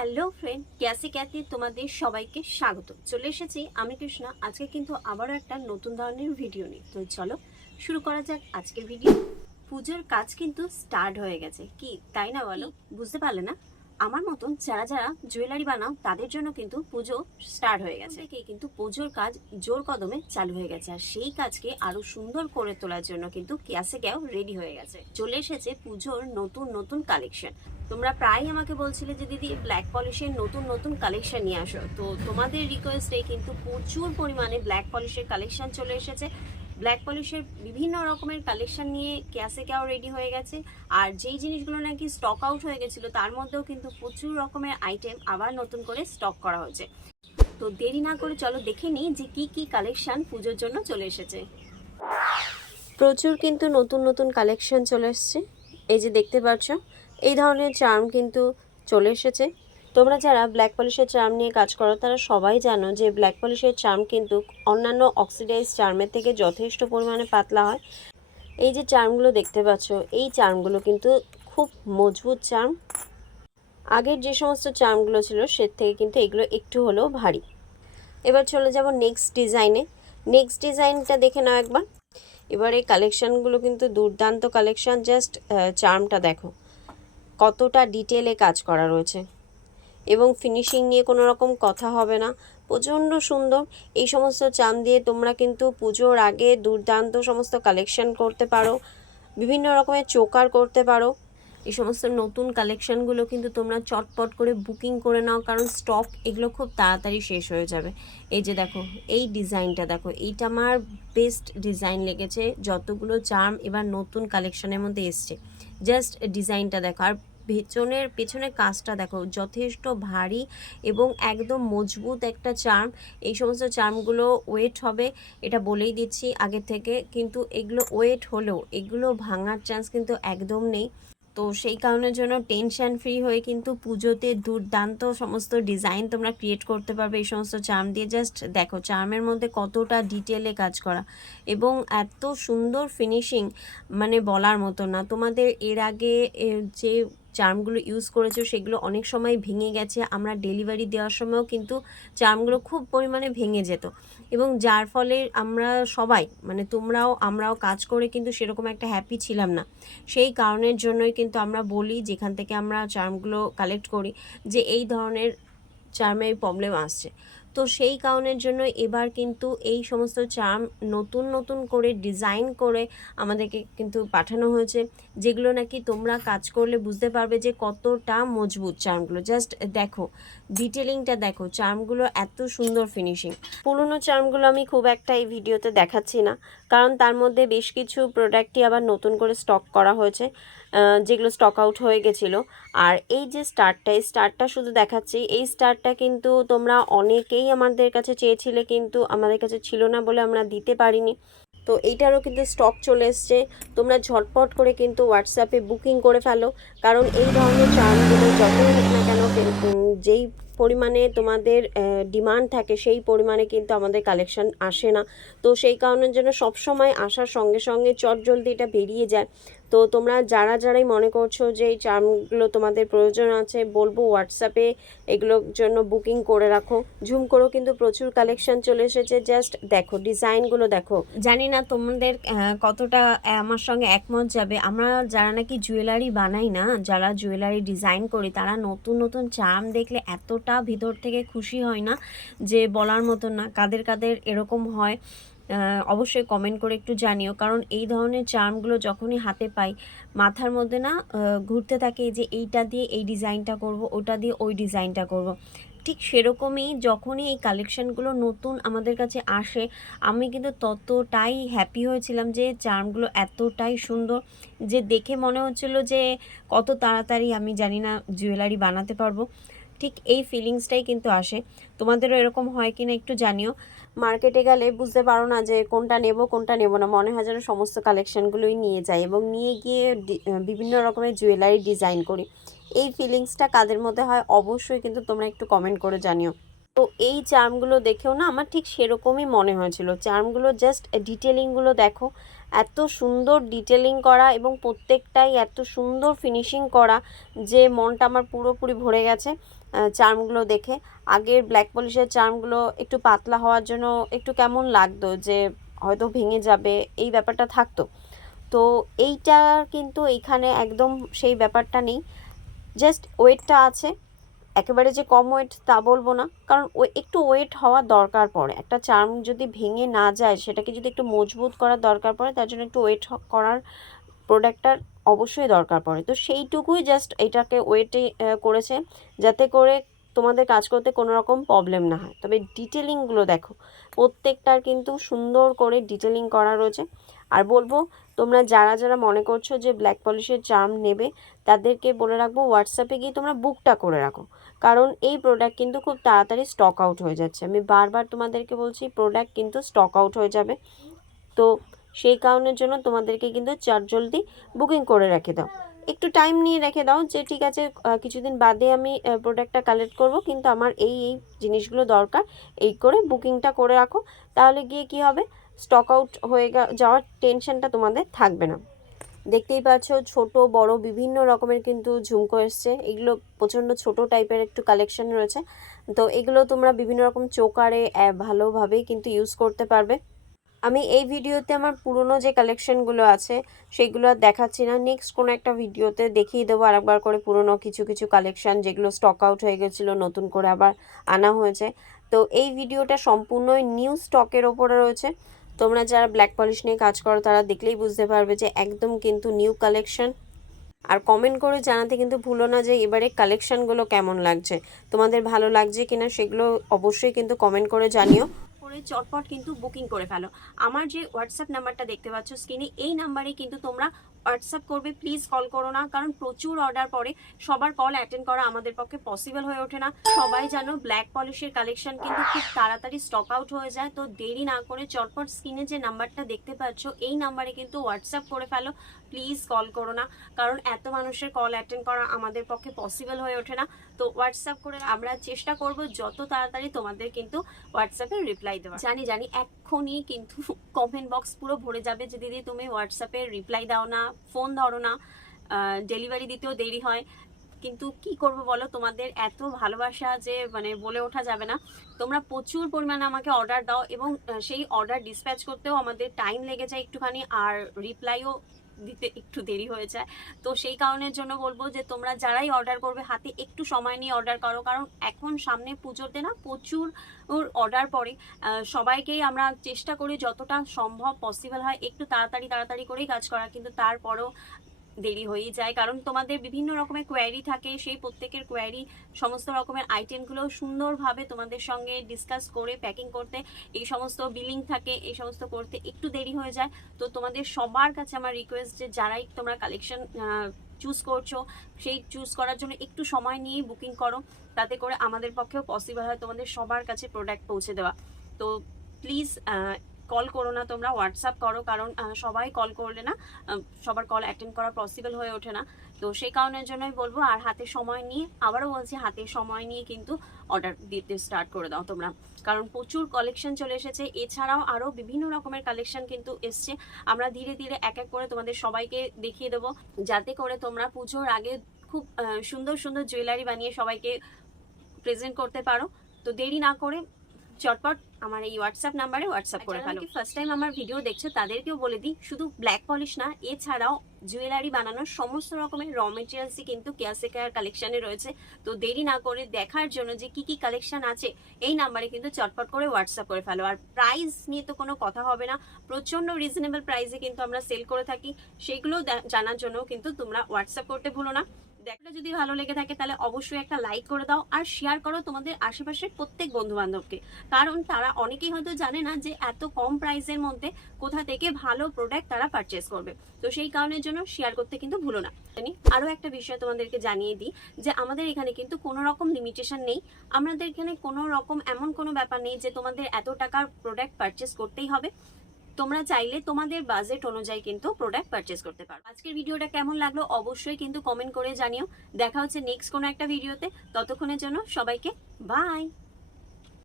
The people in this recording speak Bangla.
হ্যালো ফ্রেন্ড, ক্যাসি ক্যাথি তোমাদের সবাইকে স্বাগত। চলে এসেছি আমি কৃষ্ণা। আজকে কিন্তু আবারও একটা নতুন ধরনের ভিডিও নিয়ে। তো চলো শুরু করা যাক আজকের ভিডিও। পুজোর কাজ কিন্তু স্টার্ট হয়ে গেছে, কি তাই না বলো? বুঝতে পারলে না? আমার মতন যারা যারা জুয়েলারি বানাও তাদের জন্য কিন্তু পুজো স্টার্ট হয়ে গেছে। কিন্তু পুজোর কাজ জোর কদমে চালু হয়ে গেছে, আর সেই কাজকে আরো সুন্দর করে তোলার জন্য কিন্তু ক্যাসে গ্যাও রেডি হয়ে গেছে। চলে এসেছে পুজোর নতুন নতুন কালেকশন। তোমরা প্রায় আমাকে বলছিলে যে দিদি ব্ল্যাক পলিশের নতুন নতুন কালেকশন নিয়ে আসো, তো তোমাদের রিকোয়েস্টে কিন্তু প্রচুর পরিমাণে ব্ল্যাক পলিশের কালেকশন চলে এসেছে। ব্ল্যাক পলিশের বিভিন্ন রকমের কালেকশন নিয়ে ক্যাসে ক্যাও রেডি হয়ে গেছে। আর যেই জিনিসগুলো নাকি স্টক আউট হয়ে গেছিলো তার মধ্যেও কিন্তু প্রচুর রকমের আইটেম আবার নতুন করে স্টক করা হয়েছে। তো দেরি না করে চলো দেখে নিই যে কি কি কালেকশন পুজোর জন্য চলে এসেছে। প্রচুর কিন্তু নতুন নতুন কালেকশন চলে এসছে। এই যে দেখতে পাচ্ছ এই ধরনের চার্ম কিন্তু চলে এসেছে। তোমরা যারা ব্ল্যাক পলিশের চার্ম নিয়ে কাজ করো তারা সবাই জানো যে ব্ল্যাক পলিশের চার্ম কিন্তু অন্যান্য অক্সিডাইজ চার্মের থেকে যথেষ্ট পরিমাণে পাতলা হয়। এই যে চার্মগুলো দেখতে পাচ্ছ এই চার্মগুলো কিন্তু খুব মজবুত চার্ম। আগের যে সমস্ত চার্মগুলো ছিল সে থেকে কিন্তু এগুলো একটু হলেও ভারী। এবার চলে যাব নেক্সট ডিজাইনে। নেক্সট ডিজাইনটা দেখে নাও একবার। এবার এই কালেকশানগুলো কিন্তু দুর্দান্ত কালেকশান। জাস্ট চার্মটা দেখো কতটা ডিটেলে কাজ করা রয়েছে, এবং ফিনিশিং নিয়ে কোনো রকম কথা হবে না, প্রচণ্ড সুন্দর। এই সমস্ত চার্ম দিয়ে তোমরা কিন্তু পুজোর আগে দুর্দান্ত সমস্ত কালেকশান করতে পারো, বিভিন্ন রকমের চোকার করতে পারো। এই সমস্ত নতুন কালেকশানগুলো কিন্তু তোমরা চটপট করে বুকিং করে নাও, কারণ স্টক এগুলো খুব তাড়াতাড়ি শেষ হয়ে যাবে। এই যে দেখো এই ডিজাইনটা দেখো, এইটা আমার বেস্ট ডিজাইন লেগেছে যতগুলো চার্ম এবার নতুন কালেকশানের মধ্যে এসছে। জাস্ট ডিজাইনটা দেখো, আর পেছনের কাজটা দেখো যথেষ্ট ভারী এবং একদম মজবুত একটা চার্ম। এই সমস্ত চার্মগুলো ওয়েট হবে এটা বলেই দিচ্ছি আগে থেকে, কিন্তু এগুলো ওয়েট হলেও এগুলো ভাঙার চান্স কিন্তু একদম নেই। তো সেই কারণের জন্য টেনশন ফ্রি হয়ে কিন্তু পুজোতে দুর্দান্ত সমস্ত ডিজাইন তোমরা ক্রিয়েট করতে পারবে এই সমস্ত চার্ম দিয়ে। জাস্ট দেখো চার্মের মধ্যে কতটা ডিটেলে কাজ করা এবং এত সুন্দর ফিনিশিং, মানে বলার মতো না। তোমাদের এর আগে যে চার্মগুলো ইউজ করেছো সেগুলো অনেক সময় ভেঙে গেছে, আমরা ডেলিভারি দেওয়ার সময়ও কিন্তু চার্মগুলো খুব পরিমাণে ভেঙে যেত, এবং যার ফলে আমরা সবাই মানে তোমরাও আমরাও কাজ করে কিন্তু সেরকম একটা হ্যাপি ছিলাম না। সেই কারণের জন্যই কিন্তু আমরা বলি যেখান থেকে আমরা চার্মগুলো কালেক্ট করি যে এই ধরনের চার্মের প্রবলেম আসছে। তো সেই কারণের জন্য এবার কিন্তু এই সমস্ত চার্ম নতুন নতুন করে ডিজাইন করে আমাদেরকে কিন্তু পাঠানো হয়েছে, যেগুলো নাকি তোমরা কাজ করলে বুঝতে পারবে যে কতটা মজবুত চার্মগুলো। জাস্ট দেখো ডিটেলিংটা দেখো, চার্মগুলো এত সুন্দর ফিনিশিং। পুরনো চার্মগুলো আমি খুব একটা এই ভিডিওতে দেখাচ্ছি না, কারণ তার মধ্যে বেশ কিছু প্রোডাক্টই আবার নতুন করে স্টক করা হয়েছে যেগুলো স্টক আউট হয়ে গেছিলো। আর এই যে এই স্টারটা শুধু দেখাচ্ছি। এই স্টারটা কিন্তু তোমরা অনেকেই আমাদের কাছে চেয়েছিলে, কিন্তু আমাদের কাছে ছিল না বলে আমরা দিতে পারিনি। তো এইটারও কিন্তু স্টক চলে এসছে। তোমরা ঝটপট করে কিন্তু হোয়াটসঅ্যাপে বুকিং করে ফেলো, কারণ এই ধরনের চার্মগুলো যতই হোক না কেন যেই পরিমাণে তোমাদের ডিমান্ড থাকে সেই পরিমাণে কিন্তু আমাদের কালেকশন আসে না। তো সেই কারণের জন্য সবসময় আসার সঙ্গে সঙ্গে চটজলদি এটা বেরিয়ে যায়। তো তোমরা যারাই মনে করছো যে এই চার্মগুলো তোমাদের প্রয়োজন আছে, বলবো হোয়াটসঅ্যাপে এগুলোর জন্য বুকিং করে রাখো। ঝুম করেও কিন্তু প্রচুর কালেকশন চলে এসেছে। জাস্ট দেখো ডিজাইনগুলো দেখো। জানি না তোমাদের কতটা আমার সঙ্গে একমত যাবে। আমরা যারা নাকি জুয়েলারি বানাই না, যারা জুয়েলারি ডিজাইন করি, তারা নতুন নতুন চার্ম দেখলে এতটা ভিতর থেকে খুশি হয় না যে বলার মতন না। কাদের কাদের এরকম হয় অবশ্যই কমেন্ট করে একটু জানিও, কারণ এই ধরনের চার্মগুলো যখনই হাতে পাই মাথার মধ্যে না ঘুরতে থাকে যে এইটা দিয়ে এই ডিজাইনটা করব, ওটা দিয়ে ওই ডিজাইনটা করব। ঠিক সেরকমই যখনই এই কালেকশানগুলো নতুন আমাদের কাছে আসে আমি কিন্তু ততটাই হ্যাপি হয়েছিলাম যে চার্মগুলো এতটাই সুন্দর যে দেখে মনে হচ্ছিলো যে কত তাড়াতাড়ি আমি জানি না জুয়েলারি বানাতে পারবো। ঠিক এই ফিলিংসটাই কিন্তু আসে। তোমাদেরও এরকম হয় কি না একটু জানিও। মার্কেটে গেলে বুঝতে পারো না যে কোনটা নেব কোনটা নেব না, মনে হয় যেন সমস্ত কালেকশানগুলোই নিয়ে যাই এবং নিয়ে গিয়ে বিভিন্ন রকমের জুয়েলারি ডিজাইন করি। এই ফিলিংসটা কাদের মধ্যে হয় অবশ্যই কিন্তু তোমরা একটু কমেন্ট করে জানিও। তো এই চার্মগুলো দেখেও না আমার ঠিক সেরকমই মনে হয়েছিল। চার্মগুলো জাস্ট ডিটেলিংগুলো দেখো, এত সুন্দর ডিটেলিং করা এবং প্রত্যেকটাই এত সুন্দর ফিনিশিং করা যে মনটা আমার পুরোপুরি ভরে গেছে চার্মগুলো দেখে। আগের ব্ল্যাক পলিশের চার্মগুলো একটু পাতলা হওয়ার জন্য একটু কেমন লাগতো যে হয়তো ভেঙে যাবে, এই ব্যাপারটা থাকতো। তো এইটা কিন্তু এইখানে একদম সেই ব্যাপারটা নেই, জাস্ট ওয়েটটা আছে। একেবারে যে কম ওয়েট তা বলবো না, কারণ একটু ওয়েট হওয়া দরকার পড়ে। একটা চার্ম যদি ভেঙে না যায়, সেটাকে যদি একটু মজবুত করার দরকার পড়ে, তার জন্য একটু ওয়েট করার প্রোডাক্টটার অবশ্যই দরকার পড়ে। তো সেইটুকুই জাস্ট এটাকে ওয়েটে করেছে, যাতে করে তোমাদের কাজ করতে কোনো রকম প্রবলেম না হয়। তবে ডিটেলিংগুলো দেখো, প্রত্যেকটার কিন্তু সুন্দর করে ডিটেলিং করা রয়েছে। আর বলবো, তোমরা যারা যারা মনে করছো যে ব্ল্যাক পলিশের চার্ম নেবে, তাদেরকে বলে রাখবো হোয়াটসঅ্যাপে গিয়ে তোমরা বুকটা করে রাখো, কারণ এই প্রোডাক্ট কিন্তু খুব তাড়াতাড়ি স্টক আউট হয়ে যাচ্ছে। আমি বারবার তোমাদেরকে বলছি, প্রোডাক্ট কিন্তু স্টক আউট হয়ে যাবে। তো সেই কারণের জন্য তোমাদেরকে কিন্তু জলদি বুকিং করে রেখে দাও, একটু টাইম নিয়ে রেখে দাও যে ঠিক আছে কিছুদিন বাদে আমি প্রোডাক্টটা কালেক্ট করব, কিন্তু আমার এই এই জিনিসগুলো দরকার, এই করে বুকিংটা করে রাখো। তাহলে গিয়ে কি হবে, স্টক আউট হয়ে যাওয়ার টেনশনটা তোমাদের থাকবে না। দেখতেই পাচ্ছ ছোট বড় বিভিন্ন রকমের কিন্তু ঝুমকো এসছে। এগুলো প্রচণ্ড ছোট টাইপের একটু কালেকশন রয়েছে। তো এগুলো তোমরা বিভিন্ন রকম চোকারে ভালোভাবেই কিন্তু ইউজ করতে পারবে। আমি এই ভিডিওতে আমার পুরনো যে কালেকশনগুলো আছে সেগুলো আর দেখাচ্ছি না, নেক্সট কোনো একটা ভিডিওতে দেখিয়ে দেবো আরেকবার করে পুরনো কিছু কিছু কালেকশন যেগুলো স্টক আউট হয়ে গেছিলো, নতুন করে আবার আনা হয়েছে। তো এই ভিডিওটা সম্পূর্ণই নিউ স্টকের ওপরে রয়েছে। তোমরা যারা ব্ল্যাক পলিশ নিয়ে কাজ করো তারা দেখলেই বুঝতে পারবে যে একদম কিন্তু নিউ কালেকশন। আর কমেন্ট করে জানাতে কিন্তু ভুলো না যে এবারে কালেকশনগুলো কেমন লাগছে, তোমাদের ভালো লাগছে কিনা সেগুলো অবশ্যই কিন্তু কমেন্ট করে জানিও। করে চটপট কিন্তু বুকিং করে ফেলো। আমার যে হোয়াটসঅ্যাপ নাম্বারটা দেখতে পাচ্ছ স্ক্রিনে, এই নাম্বারে কিন্তু তোমরা হোয়াটসঅ্যাপ করবে, প্লিজ কল করো না, কারণ প্রচুর অর্ডার পড়ে, সবার কল অ্যাটেন্ড করা আমাদের পক্ষে পসিবল হয়ে ওঠে না। সবাই জানো ব্ল্যাক পলিশের কালেকশন কিন্তু খুব তাড়াতাড়ি স্টক আউট হয়ে যায়। তো দেরি না করে চটপট স্ক্রিনে যে নাম্বারটা দেখতে পাচ্ছ এই নাম্বারে কিন্তু হোয়াটসঅ্যাপ করে ফেলো, প্লিজ কল করো না, কারণ এত মানুষের কল অ্যাটেন্ড করা আমাদের পক্ষে পসিবল হয়ে ওঠে না। তো হোয়াটসঅ্যাপ করে আমরা চেষ্টা করব যত তাড়াতাড়ি তোমাদের কিন্তু হোয়াটসঅ্যাপে রিপ্লাই দেওয়া। জানি এখনই কিন্তু কমেন্ট বক্স পুরো ভরে যাবে যে দিদি তুমি হোয়াটসঅ্যাপে রিপ্লাই দাও না, ফোন ধরো না, ডেলিভারি দিতেও দেরি হয়। কিন্তু কি করব বলো, তোমাদের এত ভালোবাসা যে মানে বলে ওঠা যাবে না। তোমরা প্রচুর পরিমাণে আমাকে অর্ডার দাও এবং সেই অর্ডার ডিসপ্যাচ করতেও আমাদের টাইম লেগে যায় একটুখানি, আর রিপ্লাইও দিতে একটু দেরি হয়ে যায়। তো সেই কারণের জন্য বলবো যে তোমরা যারাই অর্ডার করবে হাতে একটু সময় নিয়ে অর্ডার করো, কারণ এখন সামনে পুজোতে না প্রচুর অর্ডার পড়ে। সবাইকেই আমরা চেষ্টা করি যতটা সম্ভব পসিবল হয় একটু তাড়াতাড়ি করেই কাজ করা, কিন্তু তারপরেও দেরি হয়েই যায়, কারণ তোমাদের বিভিন্ন রকমের কোয়ারি থাকে, সেই প্রত্যেকের কোয়ারি সমস্ত রকমের আইটেমগুলো সুন্দরভাবে তোমাদের সঙ্গে ডিসকাস করে প্যাকিং করতে, এই সমস্ত বিলিং থাকে, এই সমস্ত করতে একটু দেরি হয়ে যায়। তো তোমাদের সবার কাছে আমার রিকোয়েস্ট যে যারাই তোমরা কালেকশন চুজ করছো, সেই চুজ করার জন্য একটু সময় নিয়েই বুকিং করো, তাতে করে আমাদের পক্ষেও পসিবল হয় তোমাদের সবার কাছে প্রোডাক্ট পৌঁছে দেওয়া। তো প্লিজ কল করো না, তোমরা হোয়াটসঅ্যাপ করো, কারণ সবাই কল করলে না সবার কল অ্যাটেন্ড করা পসিবল হয়ে ওঠে না। তো সেই কারণের জন্যই বলবো, আর হাতে সময় নিয়ে, আবারও বলছি হাতে সময় নিয়ে কিন্তু অর্ডার দিতে স্টার্ট করে দাও তোমরা, কারণ প্রচুর কালেকশন চলে এসেছে। এছাড়াও আরও বিভিন্ন রকমের কালেকশন কিন্তু এসছে, আমরা ধীরে ধীরে এক এক করে তোমাদের সবাইকে দেখিয়ে দেবো, যাতে করে তোমরা পুজোর আগে খুব সুন্দর সুন্দর জুয়েলারি বানিয়ে সবাইকে প্রেজেন্ট করতে পারো। তো দেরি না করে চটপট আমার এই হোয়াটসঅ্যাপ নাম্বারে হোয়াটসঅ্যাপ করে ফেলো। ফার্স্ট টাইম আমার ভিডিও দেখছো তাদেরকেও বলে দিই, শুধু ব্ল্যাক পলিশ না, এছাড়াও জুয়েলারি বানানোর সমস্ত রকমের র মেটেরিয়ালসই কিন্তু কেয়ারটেকার কালেকশনে রয়েছে। তো দেরি না করে দেখার জন্য যে কি কি কালেকশন আছে এই নাম্বারে কিন্তু চটপট করে হোয়াটসঅ্যাপ করে ফেলো। আর প্রাইস নিয়ে তো কোনো কথা হবে না, প্রচন্ড রিজনেবল প্রাইসে কিন্তু আমরা সেল করে থাকি, সেগুলো জানার জন্য কিন্তু তোমরা হোয়াটসঅ্যাপ করতে ভুলো না। দেখলে যদি ভালো লেগে থাকে তাহলে অবশ্যই একটা লাইক করে দাও, আর শেয়ার করো তোমাদের আশেপাশের প্রত্যেক বন্ধু বান্ধবকে, কারণ তারা অনেকেই হয়তো জানে না যে এত কম প্রাইসের মধ্যে কোথা থেকে ভালো প্রোডাক্ট তারা পারচেস করবে। তো সেই কারণের জন্য শেয়ার করতে কিন্তু ভুলো না। আরও একটা বিষয় তোমাদেরকে জানিয়ে দিই যে আমাদের এখানে কিন্তু কোনো রকম লিমিটেশন নেই, আমাদের এখানে কোনো রকম এমন কোনো ব্যাপার নেই যে তোমাদের এত টাকার প্রোডাক্ট পারচেস করতেই হবে। তোমরা চাইলে তোমাদের বাজেট অনুযায়ী কিন্তু প্রোডাক্ট পারচেস করতে পারো। আজকের ভিডিওটা কেমন লাগলো অবশ্যই কিন্তু কমেন্ট করে জানিও। দেখা হচ্ছে নেক্সট কোনো একটা ভিডিওতে, ততক্ষণের জন্য সবাইকে বাই।